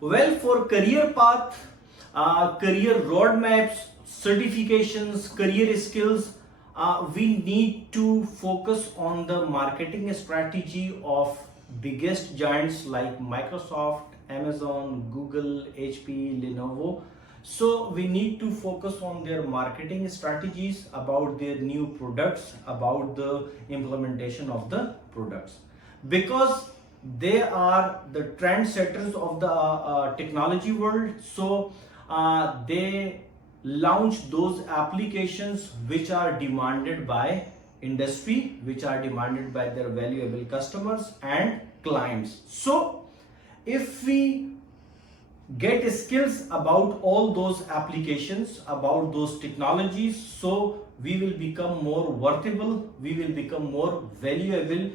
Well, for career path, career roadmaps, certifications, career skills, we need to focus on the marketing strategy of biggest giants like Microsoft, Amazon, Google, HP, Lenovo. So we need to focus on their marketing strategies about their new products, about the implementation of the products, because they are the trendsetters of the technology world. So they launch those applications which are demanded by industry, which are demanded by their valuable customers and clients. So if we get skills about all those applications, about those technologies, so we will become more worthable, we will become more valuable,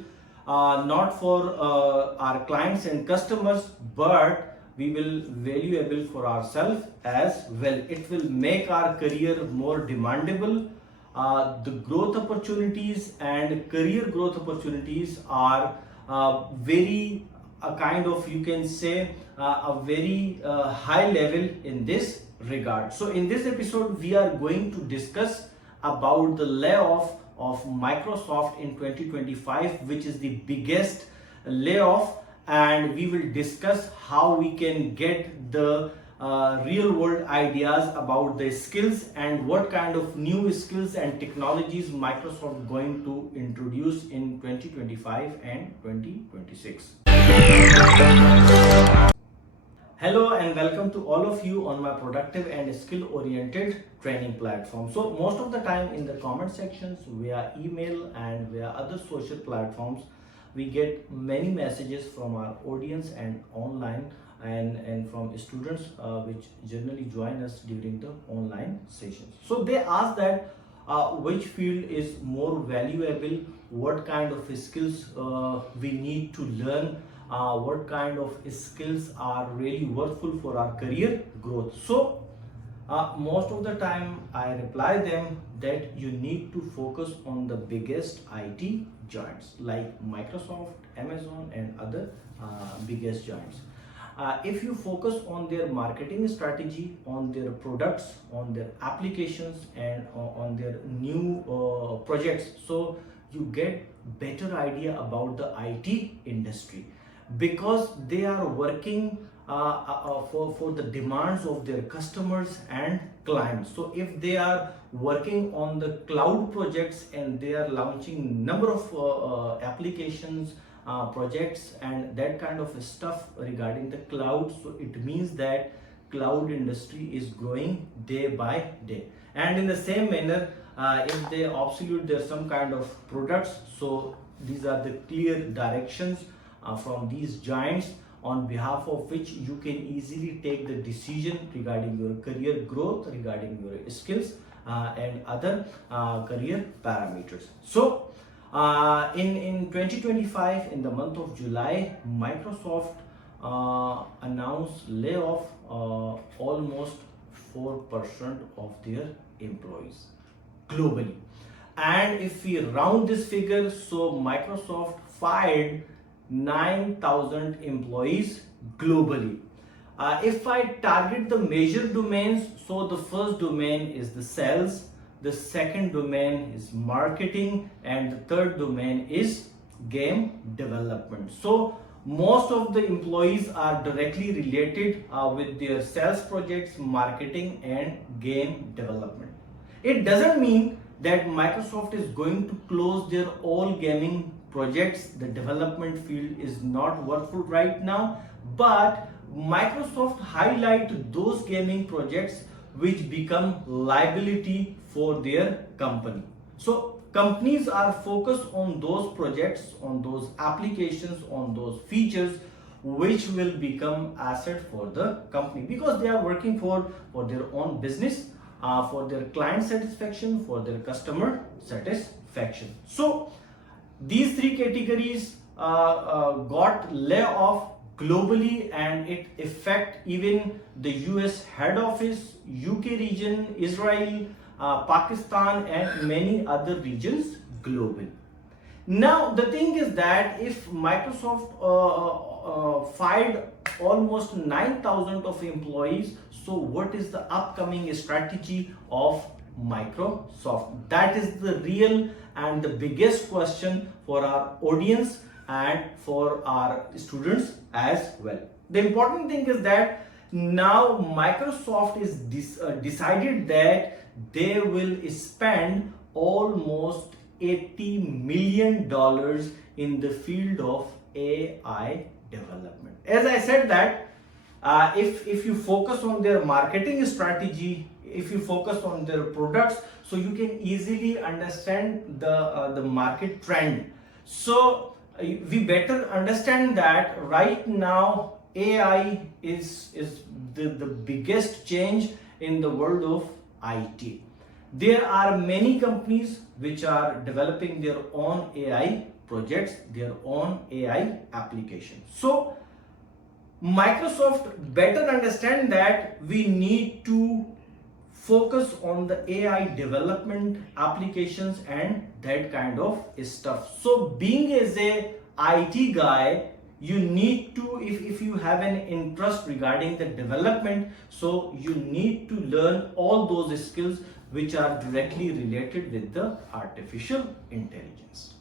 not for our clients and customers, but we will valuable for ourselves as well. It will make our career more demandable. The growth opportunities and career growth opportunities are very a kind of, you can say, a very high level in this regard. So in this episode we are going to discuss about the layoff of Microsoft in 2025, which is the biggest layoff, and we will discuss how we can get the real world ideas about the skills and what kind of new skills and technologies Microsoft going to introduce in 2025 and 2026. Hello and welcome to all of you on my productive and skill oriented training platform. So most of the time in the comment sections, via email and via other social platforms, we get many messages from our audience and online, and from students which generally join us during the online sessions. So they ask that which field is more valuable, what kind of skills we need to learn, what kind of skills are really worthful for our career growth. So most of the time I reply them that you need to focus on the biggest IT giants like Microsoft, Amazon and other biggest giants. If you focus on their marketing strategy, on their products, on their applications and on their new projects, so you get better idea about the IT industry, because they are working for the demands of their customers and clients. So if they are working on the cloud projects and they are launching number of applications, projects and that kind of stuff regarding the cloud, so it means that cloud industry is growing day by day. And in the same manner, if they obsolete their some kind of products, so these are the clear directions from these giants on behalf of which you can easily take the decision regarding your career growth, regarding your skills and other career parameters. So in 2025, in the month of July, Microsoft announced layoff almost 4% of their employees globally. And if we round this figure, so Microsoft fired 9,000 employees globally. If I target the major domains, so the first domain is the sales, the second domain is marketing, and the third domain is game development. So most of the employees are directly related with their sales projects, marketing and game development. It doesn't mean that Microsoft is going to close their all gaming projects. The development field is not worthful right now, but Microsoft highlight those gaming projects which become liability for their company. So companies are focused on those projects, on those applications, on those features which will become asset for the company, because they are working for their own business, for their client satisfaction, for their customer satisfaction. So these three categories got layoff globally, and it affect even the US head office, UK region, Israel, Pakistan and many other regions globally. Now the thing is that if Microsoft fired almost 9,000 of employees. So what is the upcoming strategy of Microsoft? That is the real and the biggest question for our audience and for our students as well. The important thing is that now Microsoft is decided that they will spend almost $80 million in the field of AI development. As I said that if you focus on their marketing strategy, if you focus on their products, so you can easily understand the market trend. So we better understand that right now AI is the biggest change in the world of IT. There are many companies which are developing their own AI projects, their own AI applications. So Microsoft better understand that we need to focus on the AI development applications and that kind of stuff. So being as a IT guy, you need to, if you have an interest regarding the development, so you need to learn all those skills which are directly related with the artificial intelligence.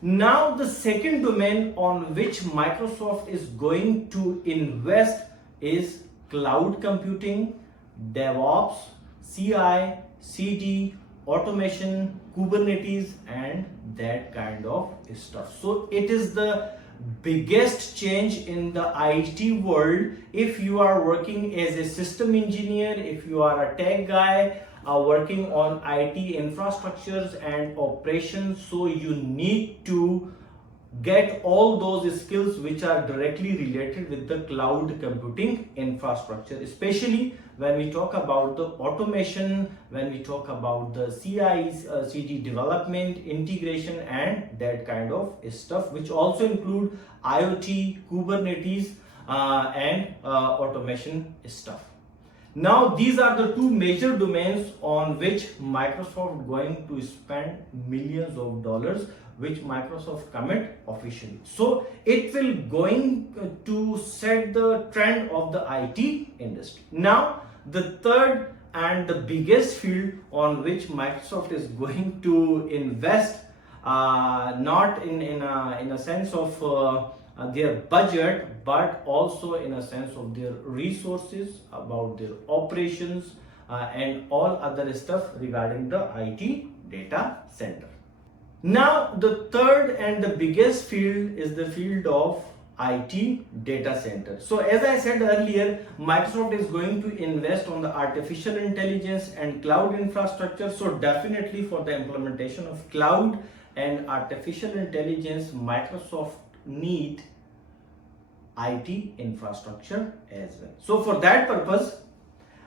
Now the second domain on which Microsoft is going to invest is cloud computing, DevOps, CI, CD, automation, Kubernetes, and that kind of stuff. So it is the biggest change in the IT world. If you are working as a system engineer, if you are a tech guy working on IT infrastructures and operations, so you need to get all those skills which are directly related with the cloud computing infrastructure, especially when we talk about the automation, when we talk about the CI, CD development, integration, and that kind of stuff, which also include IoT, Kubernetes, and automation stuff. Now these are the two major domains on which Microsoft going to spend millions of dollars, which Microsoft commit officially. So it will going to set the trend of the IT industry. Now the third and the biggest field on which Microsoft is going to invest, not in a sense of their budget, but also in a sense of their resources, about their operations, and all other stuff regarding the IT data center. Now the third and the biggest field is the field of IT data center. So as I said earlier, Microsoft is going to invest on the artificial intelligence and cloud infrastructure. So definitely for the implementation of cloud and artificial intelligence, Microsoft need IT infrastructure as well. So for that purpose,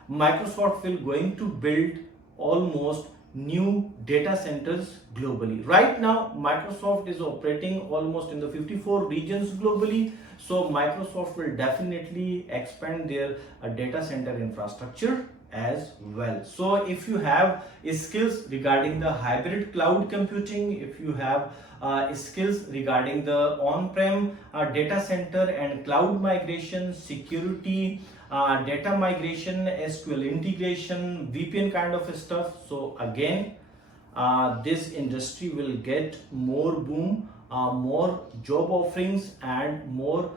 Microsoft will going to build almost new data centers globally. Right now, Microsoft is operating almost in the 54 regions globally. So Microsoft will definitely expand their data center infrastructure as well. So if you have skills regarding the hybrid cloud computing, if you have skills regarding the on-prem data center and cloud migration, security, data migration, SQL integration, VPN kind of stuff, so again this industry will get more boom, more job offerings, and more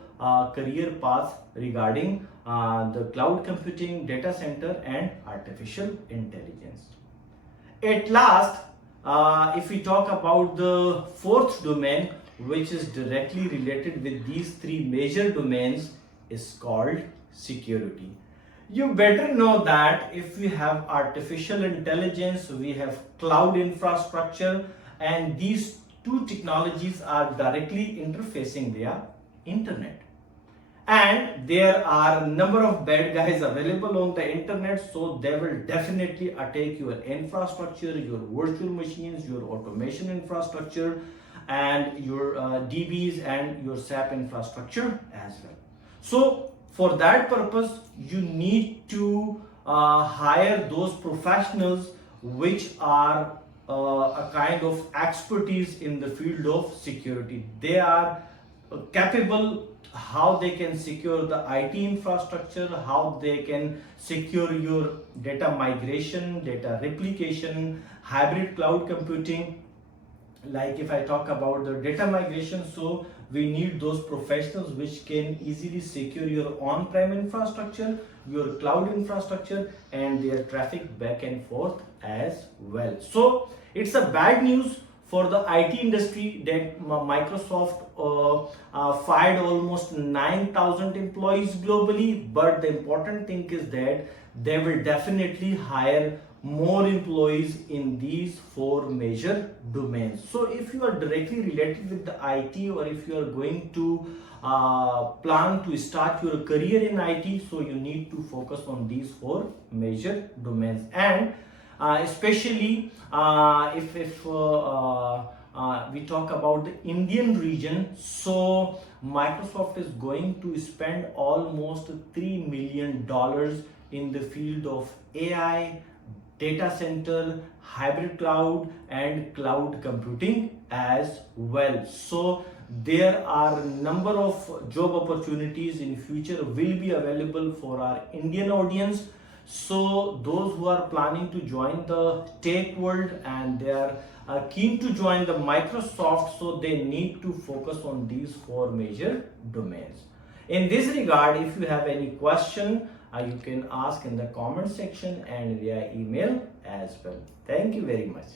career path regarding the cloud computing, data center, and artificial intelligence. At last, if we talk about the fourth domain, which is directly related with these three major domains, is called security. You better know that if we have artificial intelligence, we have cloud infrastructure, and these two technologies are directly interfacing via internet. And there are a number of bad guys available on the internet, so they will definitely attack your infrastructure, your virtual machines, your automation infrastructure, and your DBs and your SAP infrastructure as well. So for that purpose, you need to hire those professionals which are a kind of expertise in the field of security. They are capable, how they can secure the IT infrastructure, how they can secure your data migration, data replication, hybrid cloud computing. Like if I talk about the data migration, so we need those professionals which can easily secure your on-prem infrastructure, your cloud infrastructure, and their traffic back and forth as well. So it's a bad news for the IT industry that Microsoft fired almost 9,000 employees globally, but the important thing is that they will definitely hire more employees in these four major domains. So if you are directly related with the IT, or if you are going to plan to start your career in IT, so you need to focus on these four major domains. And especially if we talk about the Indian region, so Microsoft is going to spend almost $3 million in the field of AI, data center, hybrid cloud, and cloud computing as well. So there are a number of job opportunities in future will be available for our Indian audience. So those who are planning to join the tech world and they are keen to join the Microsoft, so they need to focus on these four major domains. In this regard, if you have any question, you can ask in the comment section and via email as well. Thank you very much.